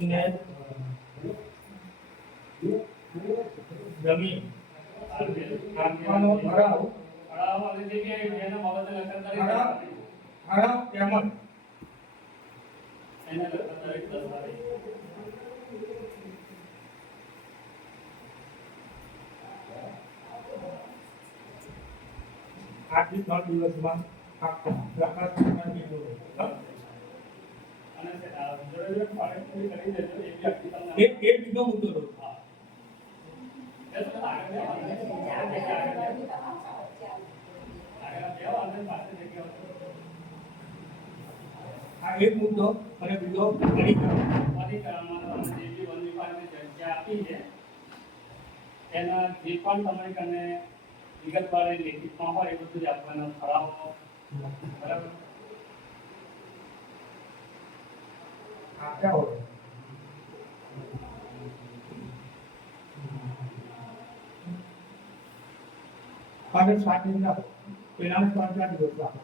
ને જમીન આત્માનો ઠરાવ તેમજ આજથી 3 દિવસમાં એક બીજો મુદ્દો આ એક મુદ્દો અને બીજો એના જે પણ તમારી કને વિગતવાર લેખિતમાં હોય એ બધું જ આપવાના ઠરાવ બરાબર આપ્યા હોય અને સ્વાધીનતા પેલાને 3-4 દિવસ લાગે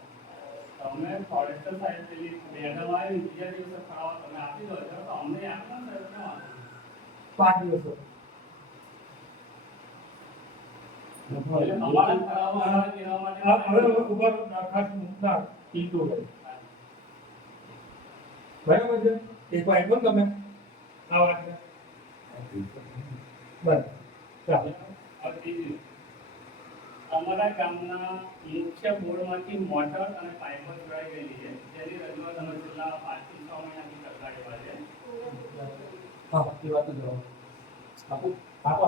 તમે ફોરેસ્ટર સાહેબ પેલી મેડમ આવી બીજા દિવસે ઠરાવ તમે આપી દો તો અમને આપના સાહેબ 5 દિવસ હવે ઉપર ખાસ મુદ્દા ઈટો બરાબર છે એક વાર પણ તમે આ વાત બસ ચાલો અમારા ગામના મુખ્ય બોર્ડમાંથી મોટર અને પાઇપો જોડાઈ ગયેલી છે જેની રજૂઆત અમે છેલ્લા 5 થી 6 મહિનાથી કરતા આવ્યા છે હા એ વાત જ આપો આપો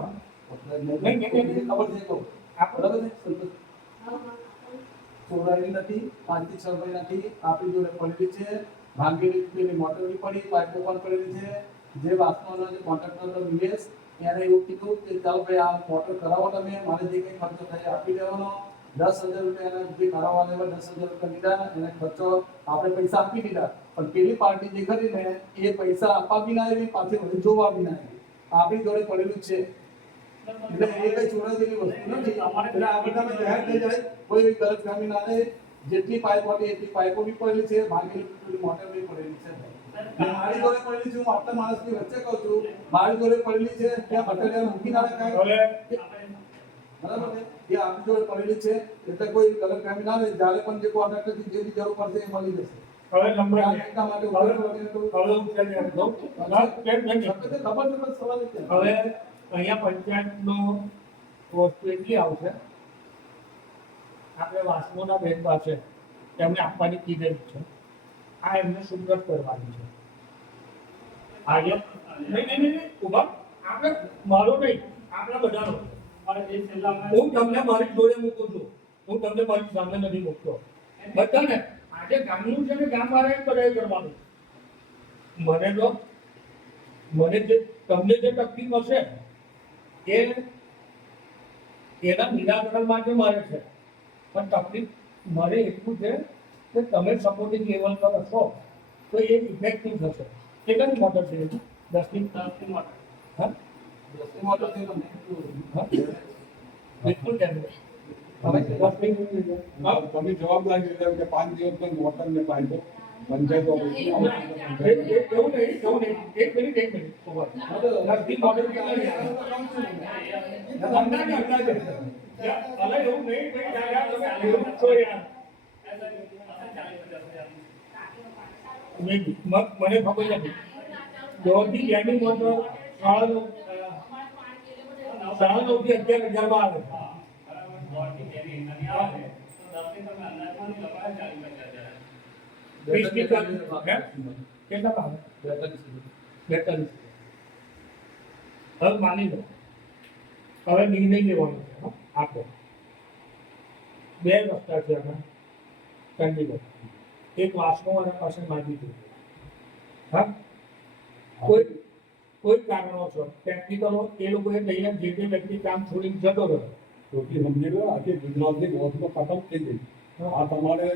નહીં ખબર છે તો આપો બરાબર છે ચોરાયેલી નથી 5 થી 6 મહિનાથી આપણી જોડે પડેલી છે ભાંગેલી પેલી મોટર બી પડી પાઇપો પણ પડેલી છે જે વાસણોનો જે કોન્ટ્રાક્ટર નિલેશ એને એવું કીધું કે ચાલો ભાઈ આ મોટર કરાવો તમે મારે જે કંઈ ખર્ચો થાય આપી દેવાનો 10,000 રૂપિયા એને જે કરાવવા લેવા 10,000 રૂપિયા લીધા એને ખર્ચો આપણે પૈસા આપી દીધા પણ પેલી પાર્ટી જે ખરી ને એ પૈસા આપવા બી ના આવી પાછી વળી જોવા બી ના આવી આપણી જોડે પડેલું છે એટલે એ કઈ ચોરાયેલી વસ્તુ નથી એટલે આ બધામાં જાહેર થઈ જાય કોઈ એવી ગલત કામી ના રહે જેટલી પાઇપ હતી એટલી પાઇપો બી પડેલી છે ભાગેલી મોટર બી પડેલી છે મારી જોડે પડેલી છે હું આપતા માણસની વચ્ચે કહું છું મારી જોડે પડેલી છે ત્યાં બટાલિયા મૂકી ના રખાય બરાબર છે એ આપણી જોડે પડેલી છે એટલે કોઈ ગલત કામી ના રહે જ્યારે પણ જે કોન્ટ્રાક્ટરથી જે બી જરૂર પડશે એ મળી જશે હવે નંબર એટલા માટે ખબર સવાલ છે હવે અહીંયા પંચાયતનો વસ્તુ એટલી આવશે આપણે વાસ્મોના બેન પાસે એમને આપવાની કીધેલી છે આ એમને સુગત કરવાની છે આજે નહીં ઉભા આપણે મારો નહીં આપણા બધાનો હું તમને મારી જોડે મૂકું છું હું તમને મારી સામે નથી મૂકતો બધાને આજે ગામનું છે ને ગામવાળાએ બધાએ કરવાનું મને જે તમને જે તકલીફ હશે એના નિરાકરણ માટે મારે છે પણ તકલીફ મારે એટલું છે કે તમે સપોર્ટિંગ લેવલ પર હશો તો એ ઇફેક્ટિવ થશે કેટલાની મોટર છે 10 મોટર હા 10 મોટર છે બિલકુલ ડેમેજ તમે જવાબદારી લીધા કે 5 દિવસ મોટર ને પાઇપો પંચાયત એવું નહીં એક મિનિટ દસથી મોટર કેટલા અંદાજે અલે એવું નહીં ભાઈ જાગા તમે એવું છો યાર મને ખબર નથી દોઢથી બેની મોટર 9,500 થી 11,000 માં આવે કેટલા ભાવે 42 હવે માની લો હવે નિર્ણય લેવાનો છે આપો બે રસ્તા છે આપણે ચંદીગઢ એક વાસણોવાળા પાસે માગી દીધું હા કોઈ કારણોસર ટેકનિકલો એ લોકોએ તૈયાર જે તે વ્યક્તિ કામ છોડીને જતો રહ્યો ચોથી સમજી લો આખી ગુજરાતની ગોતમાં ખતમ થઈ ગઈ આ તમારે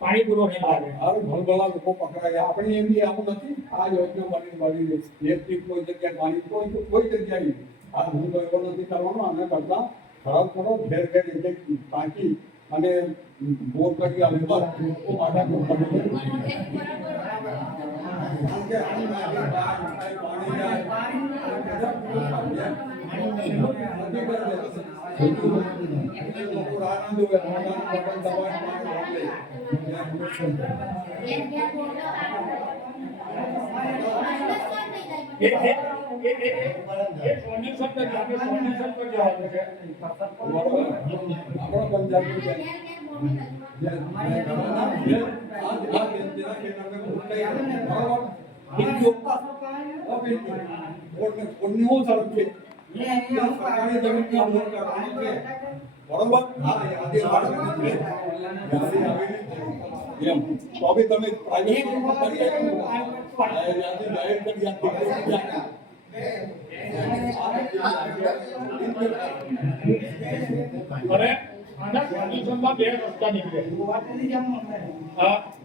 પાણી પૂરો નહીં લાગે ઘણા લોકો પકડાયા આપણે એમ બી આવું નથી આ યોજના બની ઇલેક્ટ્રિક કોઈ જગ્યાએ પાણી કોઈ જગ્યાએ આ ધંધો એવો નથી કરવાનો આના કરતા ખરાબ કરો ઘેર ઘેર એક ટાંકી અને બોર કરી આવે લોકો માટે કારણ કે આની માટી પાણી જાય નક્કી કરી દે. લોકો રાહ ના જોવે, મોઢાનું બટન દબાવીને પાણી સોલ્યુશન પર આપણે સોલ્યુશન પર જવાનું છે. આપણો પંજાબી છે. હવે આના સોલ્યુશનમાં બે રસ્તા નીકળે.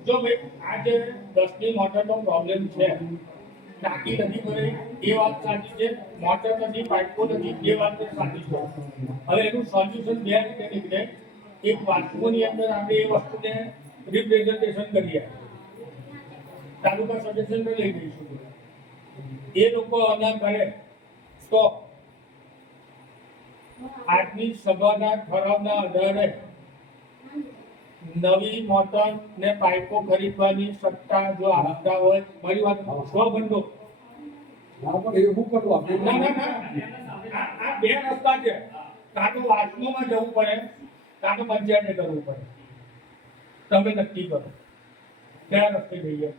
જો ભાઈ આ જે 10 ની મોટરનો પ્રોબ્લેમ છે, ટાંકી નથી ભરાઈ એ વાત સાચી છે, મોટર નથી, પાઇપો નથી એ વાત પણ સાચી છે. હવે એનું સોલ્યુશન બે રીતે નીકળે. એક વાસ્તુની અંદર આપણે એ વસ્તુને રિપ્રેઝન્ટેશન કરીએ, તાલુકા સજેશન લઈ જઈશું. એ લોકો આના કરે તો આજની સભાના ઠરાવના આધારે નવી મોટર ને પાઇપો ખરીદવાની સત્તા જો આપતા હોય, મારી વાત સ્વભંડો. હા, પણ એવું કરવા ના ના ના, આ બે રસ્તા છે. કાં તો વાસ્તુમાં જવું પડે, કાં તો પંચાયતે કરવું પડે. તમે નક્કી કરો કયા રસ્તે જઈએ.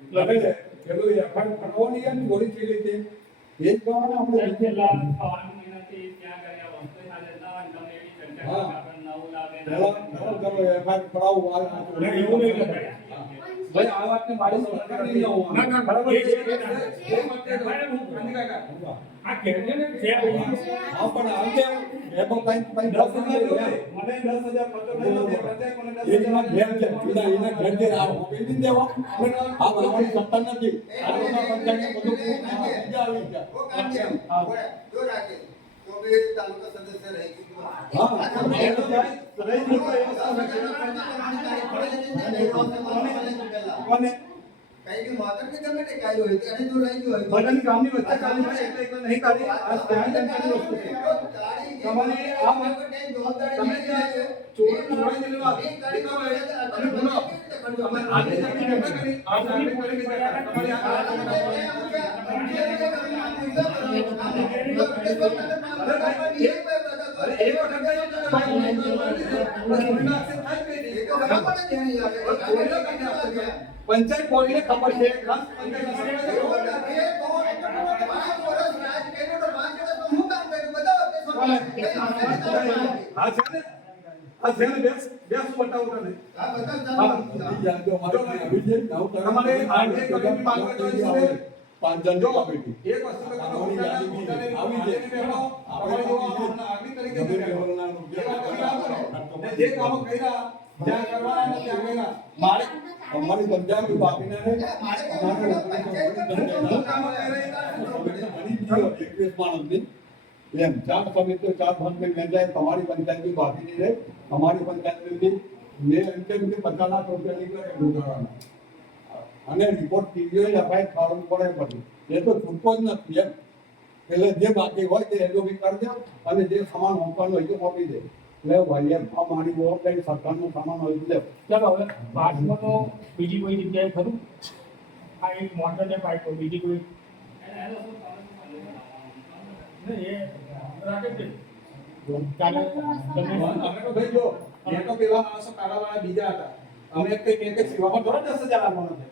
પેલું એફઆઈઆર કરવાની એમ ગોળી થઈ ગઈ છે એ જ પ્રમાણે આપણે છેલ્લા 6 મહિનાથી ત્યાં ગયા વસ્તુ સાથે ના હોય, તમે એવી ચર્ચા કરો કે આપણે નવું લાવે ને પહેલા કરો એફઆઈઆર કરાવવું એવું નહીં કરાય. ભાઈ આ વાતને મારી સરકાર નહીં આવવાનું. ના, ના, બરાબર એ છે? જ વાત. એ મતે ગાંધી કાકા આ કહેજે ને છે હા પણ આજે એ તો કઈ 10,000 રૂપિયા. મને 10,000 પત્ર નહીં આપે. પંચાયત મને 10,000 એના ઘેર છે આ ઓપીડી દેવા આ અમારી સત્તા નથી તાલુકા પંચાયતને બધું બીજા આવી ગયા હા કોને બધાની કામની વચ્ચે ચાલી જાય એટલે એકલા નહીં કાઢી. આ ધ્યાન જનતાની વસ્તુ છે. તમારે આ વાત તમે ત્યાં ચોરાઈ ગયેલું વાત દેખાવાય તમે બોલો. તમે આજે જમીન જમા કરી આ સામે કરી કે તમારી આ અરે એ વખત પંચાયત બોડીને ખબર છે ખાસ આ છે ને બેસ બતાવું તને તમારે આજે કમિટી માંગવા જોઈએ છે. પાંચ જણ જો કમિટી એક વસ્તુ તો તમે આવી છે આગળ તરીકે જે કામો કર્યા જ્યાં કરવાના ને ત્યાં કર્યા મારે અમારી પંચાયત બાકીના ને એમ ચાર સમિતિઓ ચાર ફંડ પંચાયત તમારી પંચાયત બાકી નહીં રહે અમારી પંચાયત મેં એમ કેમ કે 50 લાખ રૂપિયાની ઉધારવાના અને રિપોર્ટ ટીવીઓ એફઆઈઆર ફાળવવું પડે પછી એ તો છૂટકો જ નથી એમ એટલે જે બાકી હોય તે એજો બી કરજો અને જે સામાન હોવાનું હોય તો મોકલી દે એટલે ભાઈ એમ આ મારી બહુ કઈ સરકારનું સામાન હોય લે ચાલો હવે વાસ્તુમાં તો બીજી કોઈ જગ્યાએ ખરું આ એક મોટર ને પાઇપો બીજી કોઈ એનો શું ને એ રાખે છે કાલે તમે અમે તો ભાઈ જો એ તો પેલા માણસો કાઢાવાળા બીજા હતા અમે કઈ સેવામાં થોડા 10,000 આપવાના છે.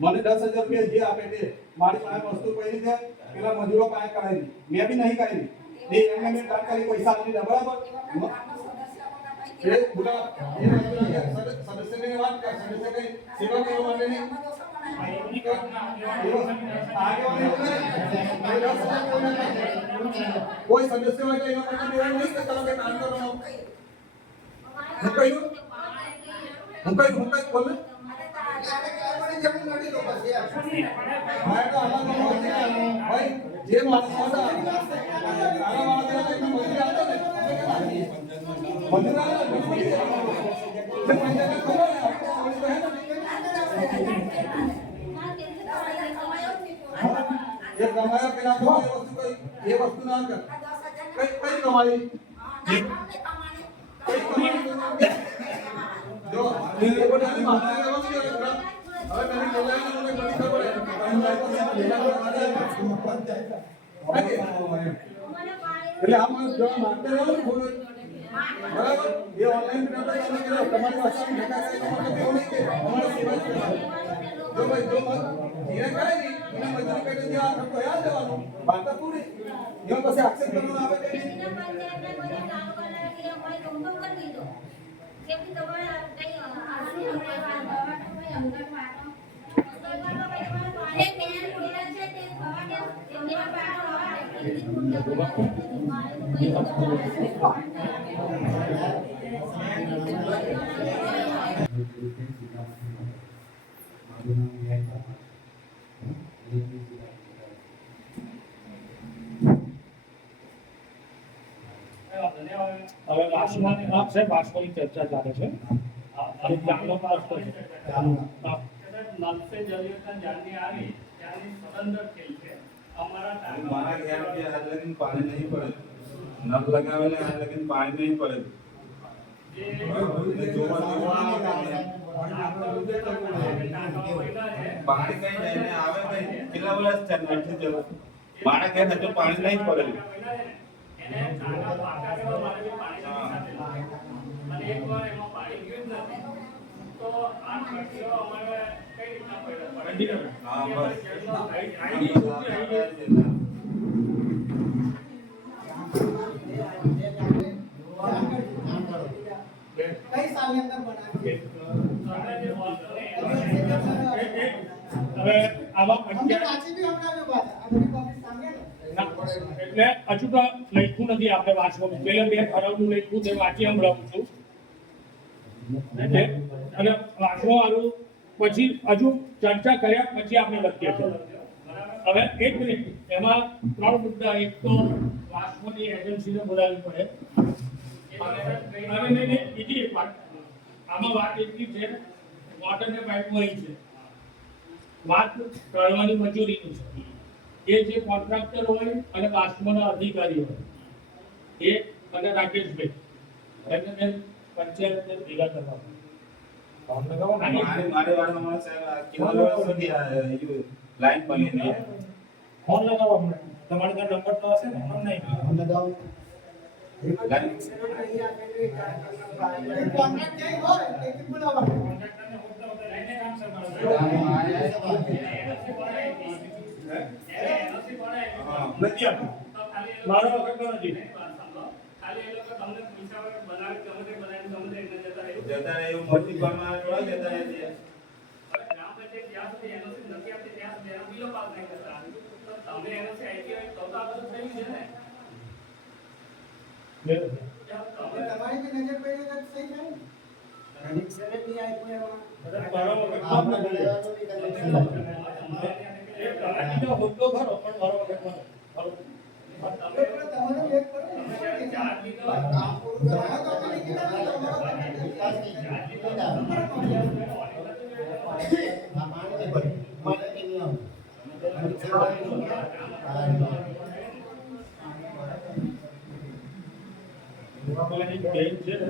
મને 10,000 રૂપિયા જે આપે તે મારી પાસે વસ્તુ પડી છે પેલા મજૂરો પાસે કરાવી મેં બી નહીં કરી એ એમને મેં તાત્કાલિક પૈસા આપી દીધા બરાબર એ બોલા એ સદસ્યની વાત કર સદસ્ય કઈ સેવા કરવા માટે નહીં કોઈ સદસ્ય હોય તો એના માટે દેવાનું નહીં કે ચલો કે કામ કરવાનો હું કહ્યું બોલ ને ભાઈ જે માણસ હતા સારા માણસ હતા એમને મજૂરી આપો ને મજૂર આવે ને પંચાયત ખબર ને પગાર પેલા જો એ વસ્તુ ના કર કઈ કઈ કમાઈ જો એ બધાની માથે લેવાનું છે હવે મેં બોલાવ્યો મને બધી ખબર એટલે આ માણસ જો મારતે રહેવાનું થોડું બરાબર એ ઓનલાઈન પેમેન્ટ તમે કરો તમારી પાસે નેતા કરે તમારે કેવું નહીં કે અમારે સેવા છે જો ભાઈ જો ધીરે કરે નહીં એને મજૂરી પેટે જે આ ખર્ચો યાદ દેવાનો વાર્તા પૂરી એમાં પછી એક્સેપ્ટ કરવાનું આવે કે નહીં હવે વાસ્મોની વાત છે, વાસ્મોની ચર્ચા ચાલે છે. એક જાણનો પ્રશ્ન છે. હા. નલ સે જલ યોજના જ્યારની આવી ત્યારની સદંતર ખેલ છે. અમારા हमारा घर के हाल लेकिन पानी नहीं पड़े नल लगावे ले हाल लेकिन पानी नहीं पड़े જે जो पानी कहीं जाने आवे कहीं किला बोला चन्नट चलो मारा के हजू पानी नहीं पड़े એને ટાંકા પાકા કરવા માટે બી પાણી નથી સાથે અને એકવાર એમાં પાણી ગયું જ નથી તો આ ખર્ચો અમારે કઈ રીતના પડે हां बस कई साल के अंदर बना है સરકારે જે વાત કરે હવે આવા हमने 11 वाची भी हमने अभी बात अपनी कॉपी सामने ના, એટલે હજુ તો લખ્યું નથી આપણે વાંચવાનું. પેલા બે ઠરાવનું લખ્યું તે વાંચી સંભળાવું છું. એટલે અને વાંચવા વાળું પછી હજુ ચર્ચા કર્યા પછી આપણે લખીએ છીએ. હવે એક મિનિટ એમાં 3 મુદ્દા. એક તો વાંચવાની એજન્સીને બોલાવવી પડે. અને નહીં, બીજી એક વાત આમાં વાત એટલી છે વોટર ને પાઇપો અહીં છે. વાત કરવાની મજૂરીની છે. એ જે કોન્ટ્રાક્ટર હોય અને વાસ્મોના અધિકારી હોય એ અને રાકેશભાઈ એમને પંચાયતને ભેગા કરવા मारे मारे वाला हमारा साहब किला बोला सो दिया ये लाइन बनी नहीं है ફોન લગાવો અમને. તમારી ત્યાં નંબર તો હશે ને? એમ નહીં. लाइन कॉन्ट्रैक्ट नहीं हो लेकिन बुलावा કોન્ટ્રાક્ટરને હોતા હોતા લઈને કામ સંભાળે એનઓસી પડે નથી આપતું. તો ખાલી મારો વખત નથી. ખાલી એ લોકો તમને પૈસા વગર બનાવી ગમે તે બનાવીને ગમે તે એને જતા રહે जता है वो मोटी परमा थोड़ा जता है હવે ગ્રામ પંચાયત જ્યાં સુધી એનઓસી નથી આપતી ત્યાં સુધી એના બિલો પાસ નહીં કરતા તો તમે એનઓસી આપી હોય તો આ બધું થયું છે ને બરાબર. તમે हमारी भी नजर पड़ी तो सही है कनेक्शन नहीं आई कोई મારો વખત નથી. એ કરાચીનો હોદ્દો ખરો પણ મારો વખત નથી. બરાબર. તમારે વેટ કરો ચાર લીધો काम पूरा कराया तो अपने कितना પેલી બેન છે ને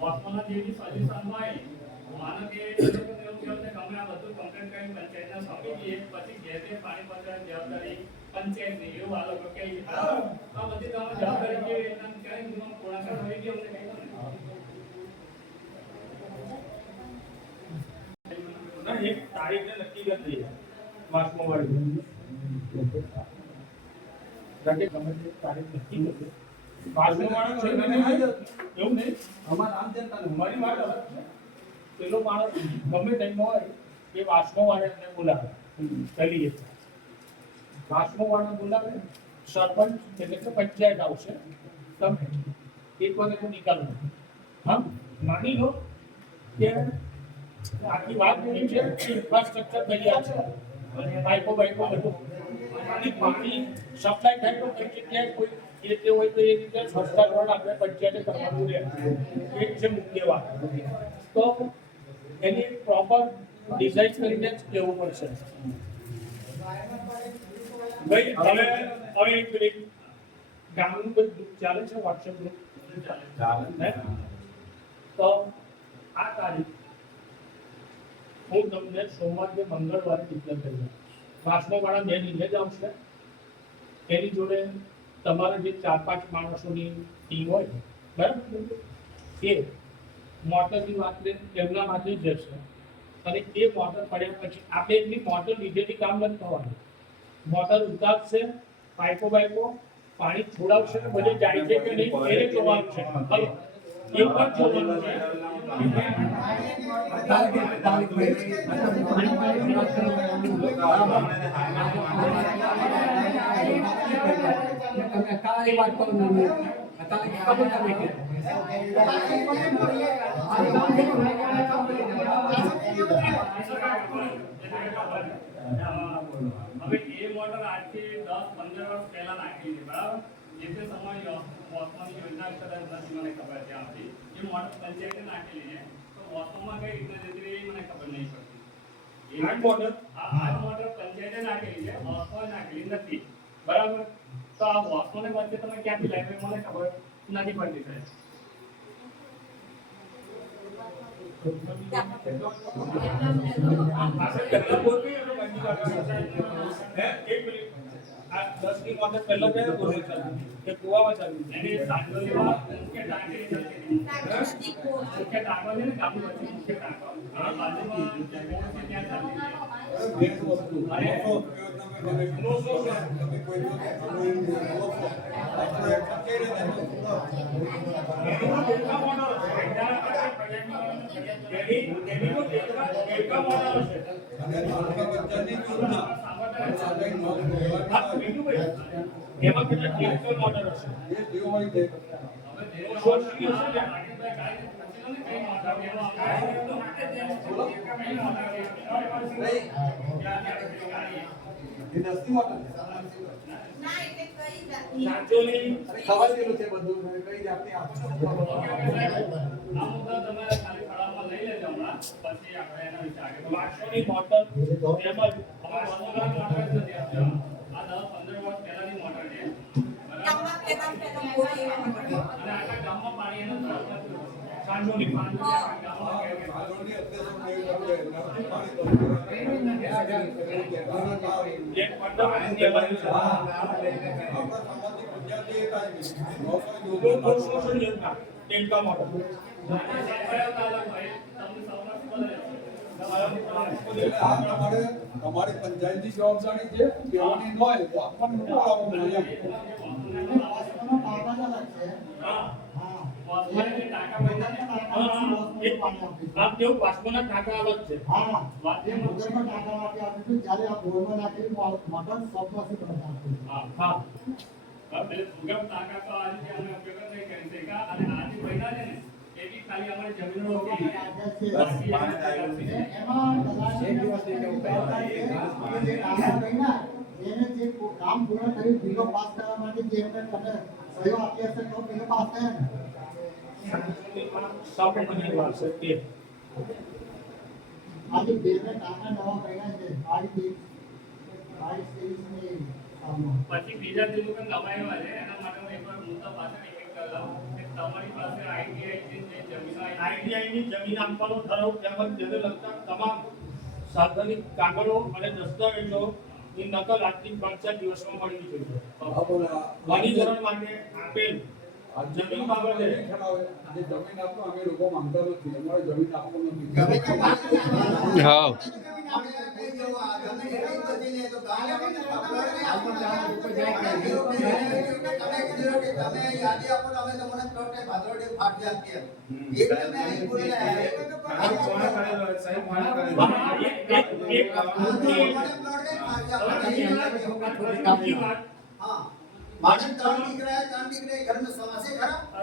વર્તમાન જે બી સોલ્યુશન હોય માનો કે એવું કહેવું છે કે અમે આ બધું કમ્પ્લેન કરીને પંચાયતના સોંપી પછી ઘેર ઘેર પાણી પહોંચાડવાની જવાબદારી પંચાયતની એવું આ લોકો કહે છે આ બધી તમે જવાબદારી કેવી રીતના ક્યાંય ગુનો પૂર્ણ કરવા હોય કે અમને કહી દો ના, એક તારીખને નક્કી કરી દઈએ માસમાં વાળી. કારણ કે ગમે તે તારીખ નક્કી કરીએ. માસમાં વાળા છે ને નહીં? એવું નહીં. અમારા આમ જનતાને મારી વાત અલગ છે. પેલો માણસ ગમે ટાઈમમાં હોય એ વાસમાં વાળાને બોલાવે. પહેલી એક વાસમાં વાળાને બોલાવે. સરપંચ એટલે કે પંચાયત આવશે તમે એક વખત નિકાલ હા માની લો કે આખી વાત એવી છે કે ઇન્ફ્રાસ્ટ્રક્ચર તૈયાર છે પાઇપો બધું અને પાણી સપ્લાય થાય તો કઈ જગ્યાએ કોઈ એ તે હોય તો એ રીતે સ્વચ્છતા ધોરણ આપણે પંચાયતે કરવાનું રહે એ છે મુખ્ય વાત તો એની પ્રોપર ડિઝાઇન કરીને જ લેવું પડશે ભાઈ હવે એક મિનિટ ગામનું કોઈ ગ્રુપ ચાલે છે વોટ્સએપ ગ્રુપ ચાલે તો આ તારીખ હું તમને સોમવાર કે મંગળવારે ડિક્લેર કરી વાસણોવાળા 2 દિને જ આવશે એની જોડે તમારા જે 4-5 માણસોની ટીમ હોય બરાબર એ મોટરની વાત લે એમનામાંથી જ જશે અને એ મોટર પડ્યા પછી આપણે એમની મોટર લીધેથી કામ નથી થવાનું મોટર ઉતારશે પાઇપો પાણી છોડાવશે ને બધે જાય છે કે નહીં એને જોવાનું છે હલો એ પણ જોવાનું છે તમે કાંઈ વાત કરો નહીં અત્યારે ખબર તમે કે હવે એ મોટર આજથી 10-15 વર્ષ પહેલા નાખેલી છે બરાબર જે તે સમય વોસમાની યોજના કદાચ નથી મને ખબર છે આપી એ મોટર પંચાયતે નાખેલી છે તો વોસમાં કઈ રીતે જતી રહી મને ખબર નહીં પડતી આ મોટર આ મોટર પંચાયતે નાખેલી છે વોસમાં નાખેલી નથી બરાબર તો આ વોસમાને વચ્ચે તમે ક્યાંથી લાવ્યા મને ખબર નથી પડતી સાહેબ આ 10 ની મોટર પહેલા કે બોલવા ચાલુ કે કુવામાં ચાલુ એની સાંજોલીમાં મુખ્ય ટાંકી ચાલતી મુખ્ય ટાંકો છે ને ગામની વચ્ચે મુખ્ય ટાંકો આ બાજુમાં ત્યાં ચાલતી બે વસ્તુ અને તમે કોઈ આપણે કઈ રીતે અને તાલુકા પંચાયતની યોજના એમાં કેટલા ડિજિટલ મોટર હશે એ જેવું હોય તે સોશિયલ હશે ને એ દસની મોટર સાચોલી ખબર જેવું છે બધું કઈ જાતની આ મુદ્દા તમારે ખાલી ખડામાં લઈ લેજો હમણાં પછી આપણે એના વિશે આગળ વાસણની મોટર તેમજ આ 10-15 વર્ષ પહેલાની મોટર છે બરાબર અને આખા ગામમાં પાણી એનો તરફ નથી સાંજોલી ગામમાં ઘેર ઘેર આગળની અત્યાર સુધી એક મંડપ દેવાનું છે આપણા સામાજિક વિદ્યાર્થી એક આવી સોશિયલ યોજના ટેન્કા મોટર તમારી પંચાયતની જવાબદારી છે કેવાની ન હોય તો આપણને બોલાવવું જોઈએ આમ કેવું વાસણોના ટાંકા અલગ છે હા કામ પૂર્ણ કર્યું બિલો પાસ કરવા માટે જે એમને તમે સહયોગ આપી હશે તો બિલો પાસ થયા ને સાપોની વાત છે તે આજે બેને ટાકા નવા કર્યા છે આડી 23 ની સામો પછી બીજા જે લોકો નવાયો છે એના માટે હું એકવાર મુદ્દા પાછળ એક કલાક કે તમારી પાસે આઈટીઆઈ જે જમીન આઈટીઆઈ ની જમીન આપવાનો ઠરાવ તેમજ તેને લગતા તમામ સાધનિક કાગળો અને દસ્તાવેજો ની નકલ આજથી 5-4 દિવસમાં મળવી જોઈએ વનીકરણ માટે આપેલ જમીન બાબતે જે જમીન આપો અમે લોકો માંગતા નથી અમારે જમીન આપવું નથી હા મારે ત્રણ દીકરા ઘરમાં સમાસે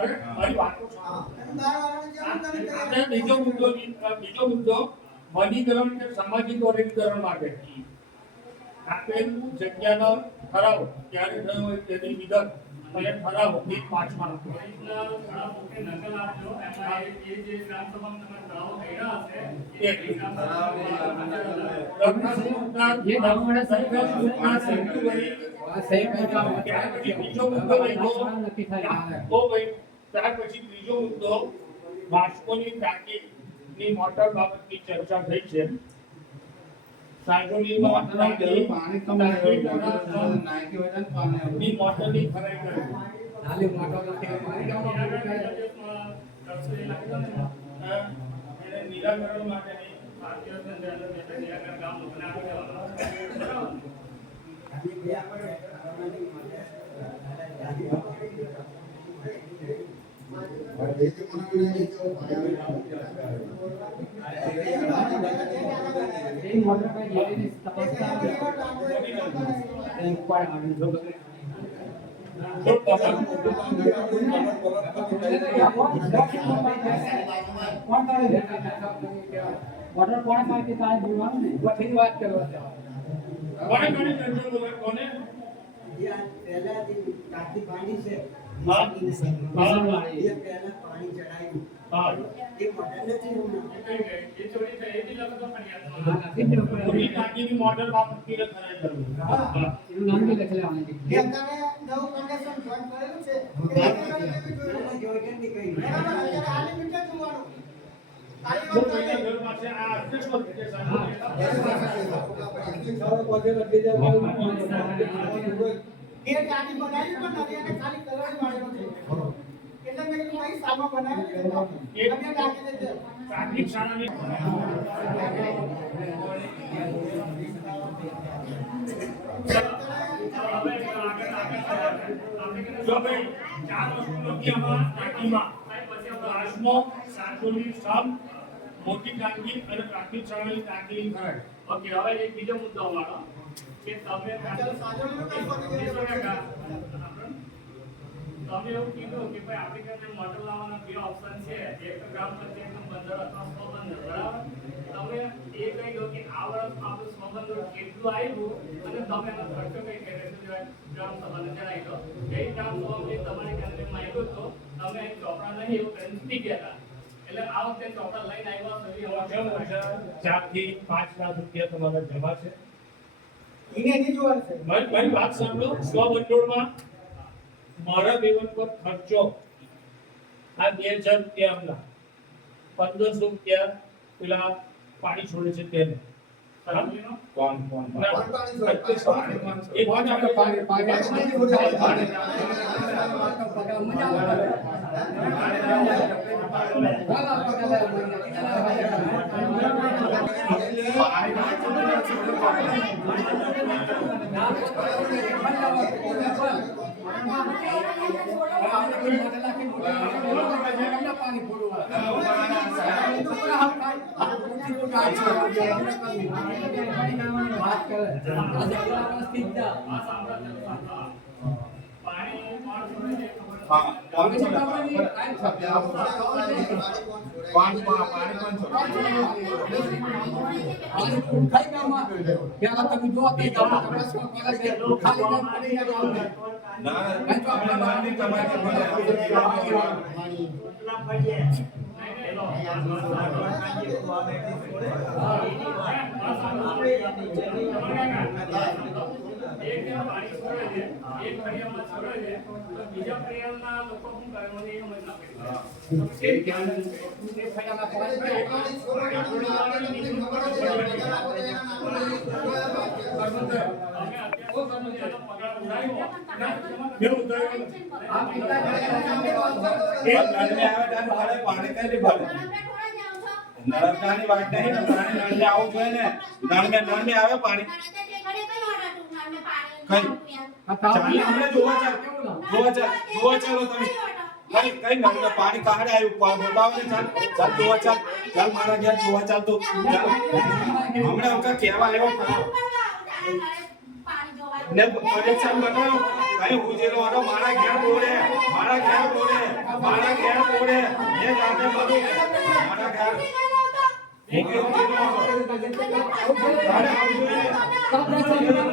અરે મારી વાત તો સાંભળો. આપણે બીજો મુદ્દો વનીકરણ કે સામાજિક વર્ગીકરણ માટે આપેલ જગ્યાનો ઠરાવ ક્યારે થયો હોય તેની વિગત અને ઠરાવ એક પાંચમાં ઓરિજિનલ ઠરાવ કે નકલ આપજો. એમાં એ જે ગ્રામ સભામાં તમે ઠરાવો કર્યા હશે એ ગ્રામ સભામાં જે ડામોડા સરકાર સૂચના ત્યાર પછી બીજો મુદ્દો લઈ લો. તો ભાઈ ત્યાર પછી ત્રીજો મુદ્દો વાસ્કોની ટાંકીની મોટર બાબતની ચર્ચા થઈ છે. સાયકોલીમાં પાણી કમ ટાંકી નાખી હોય ને પાણી ની મોટરની ખરાઈ કરી. એને નિરાકરણ માટેની વોટર કોણ પાર્ટી તારે બોલવાનું ને વઠી વાત કરવા છે કોને કોને ચર્ચા બોલે કોને પહેલાથી ટાંકી બાંધી છે હા. એ પહેલા પાણી ચડાવ્યું હા એ મોટર નથી હમણાં. પૂરી ટાંકીની મોટર બાબતની ખરાઈ કરવી. હા. એનું નામ બી લખી લેવાનું છે એ અત્યારે નવું કન્ડિશન જોઈન કરેલું છે પહેલા જોઈન બી કર્યું. બરાબર, અત્યારે આની મીટર જોવાનું. જો કોઈના ઘર પાસે આ અધ્યક્ષો રીતે સાંભળે. એ ટાંકી બનાવી પણ નથી અને ખાલી કલર જ મારેલો છે. એટલે મેં કીધું ભાઈ સામા બનાવી છે તો એક અમે ટાંકી દે છે. પ્રાથમિક શાળાની જો ભાઈ ચાર વસ્તુ નથી આમાં ટાંકીમાં. વાસ્મો, સાયકોલી, સબ, મોટી ટાંકી અને પ્રાથમિક શાળાની ટાંકીની ખરાઈ. ઓકે, હવે એક બીજો મુદ્દો વાળો કે તમે તમે એવું કીધું કે ભાઈ આપણી પાસે મોટર લાવવાના બે ઓપ્શન છે, એક તો ગ્રામ પંચાયતનું બંદર અથવા સ્વબંદર, બરાબર? તમે એ કહી દો કે આ વર્ષ આપણું સ્વબંદર કેટલું આવ્યું અને તમે એનો ખર્ચો કઈ કરે ગ્રામ સભાને જણાવી દો. એ ગ્રામ સભામાં તમારી પાસે માંગ્યો તો તમે એક ચોપડા નહીં એવું કરીને છૂટી ગયા હતા. એટલે આ વખતે ચોપડા લઈને આવ્યા છો એવી અવાજ કેવું છે? 4 થી 5 લાખ રૂપિયા તમારા જમા છે. એને નહીં જોવાનું છે. મારી વાત સાંભળો. સ્વભંડોળમાં મારા બેવન પર ખર્ચો આ 2000 રૂપિયા હમણાં 1500 રૂપિયા પેલા પાણી છોડે છે તેને. કોણ ના, એ વાત આપણે એક પાણી છોડે છે, એક ફળિયામાં છોડે છે, તો બીજા ફળિયાના લોકો શું કરે મને એ સમજ ના પડી. એ ફળિયામાં પાણી છોડે નળની વાત નહીં, નળને આવું જોઈએ ને. નળને આવે પાણી ચાલી હમણાં જોવા ચાલો તમે. કઈ નળને પાણી કાઢે આવ્યું બોલાવો ને. ચાલ જોવા ચાલ મારા ઘેર જોવા ચાલ તો ચાલ. હમણાં અમકા કહેવા આવ્યો ને પરીક્ષા બનાવો કઈ ઉજેલો મારા ઘેર બોલે મારા ઘેર કોડે એ જાતે બધું મારા ઘેર હું કેવું છું તારે આવું જોઈએ